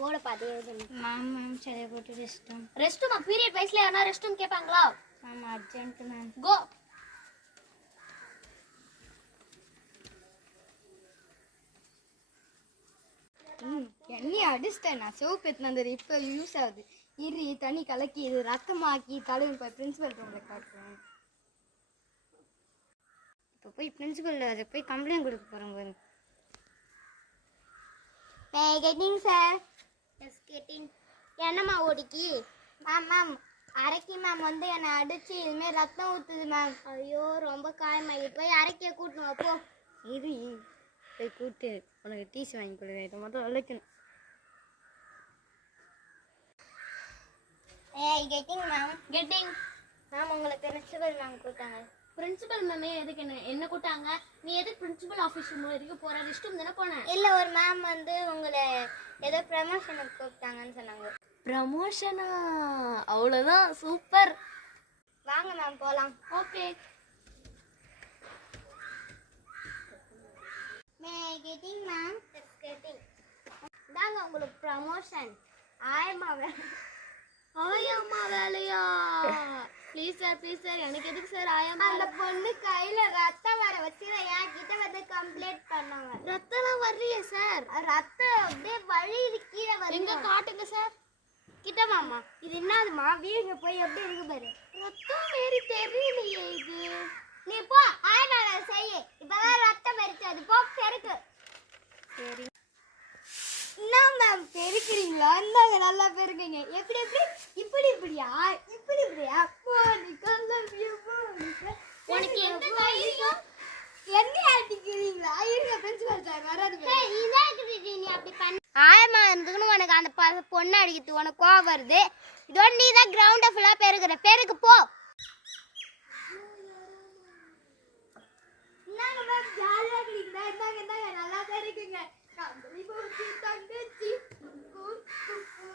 போர்டை பார்த்து எழுதுங்க. மேம் சரி போட்டு ரெஸ்ட்டும். ரெஸ்ட்ரூமா? பீரியட் வைஸ்ல யாரா ரெஸ்ட் ரூம் கேட்பாங்களா? Ma'am urgent ma'am. கோ. எண்ணி அடிச்சிட்டேன் நான். சோப்பு எடுத்துன்னு வந்தது இப்போ யூஸ் ஆகுது. இரு தண்ணி கலக்கி இது ரத்தமாக்கி தலைவர் போய் பிரின்சிபல் ரூமில் காட்டுறேன். இப்போ போய் பிரின்சிபல் அதை போய் கம்ப்ளைண்ட் கொடுக்க போகிறோம் பாருங்க. Getting sir. Yes getting. என்னம்மா ஓடிக்கி? மேம் அரைக்கி மேம் வந்து என்னை அடிச்சு இதுமாரி ரத்தம் ஊற்றுது மேம். ஐயோ ரொம்ப காயமாகி போய் அரைக்கிய கூட்டணும். அப்போ இரு போய் கூட்டு உனக்கு டீசி வாங்கி கொடுங்க. இதை மட்டும் அழைக்கணும். Getting ma'am. கெட்டிங் மேம் உங்களை பிரின்சிபல் மேம் கூட்டாங்க. பிரின்சிபல் மேமே எதுக்கு என்ன கூட்டாங்க? நீ எதுக்கு பிரின்சிபல் ஆஃபீஸ் வரைக்கும் போற? ரெஸ்ட் ரூம் தானே போனேன். இல்லை ஒரு மேம் வந்து உங்களை ஏதோ ப்ரமோஷனுக்கு கூப்பிட்டாங்கன்னு சொன்னாங்க. ப்ரமோஷனா? அவ்வளோதான், சூப்பர். வாங்க மேம் போகலாம். Okay. May getting ma'am. Yes getting. தாங்க உங்களுக்கு ப்ரமோஷன். ஆயம்மா ஆயம்மா வேலையா? ப்ளீஸ் சார் எனக்கு எதுக்கு சார் ஆயம்மா? அந்த பொண்ணு கையில ரத்தம் வர வச்சு என் கிட்ட வந்து கம்ப்ளைண்ட் பண்ணாங்க. ரத்தம்லாம் வரலையே சார். ரத்தம் அப்படியே வழி கீழே வருது. எங்க காட்டுங்க சார். கிட்ட மாமா இது என்னதுமா? வீங்க போய் எப்படி இருக்கு பாரு. ரத்தம் மாரி தெரியலையே இது. நீ போ ஆயம்மா செய்ய. இப்பதான் ரத்தம் வருது. போ பெருக்கு. சரி. என்ன மேம் பெருக்கிறீங்களா? இந்தாங்க நல்லா பெருக்குங்க. எப்படி எப்படி இப்படி இப்படியா இப்படி இப்படியா? உனக்கு எங்க தைரியம்? என்ன அடிக்கிறீங்களா? இருங்க பிரின்சிபல் சார் வராது. நீ அப்படி பண்ண ஆயமா இருந்துக்குன்னு உனக்கு அந்த பொண்ணு அடிக்கிறது உனக்கு கோவம் வருது. இதோட நீ தான் கிரவுண்டை ஃபுல்லாக பெருக்குற. பெருக்கு போ.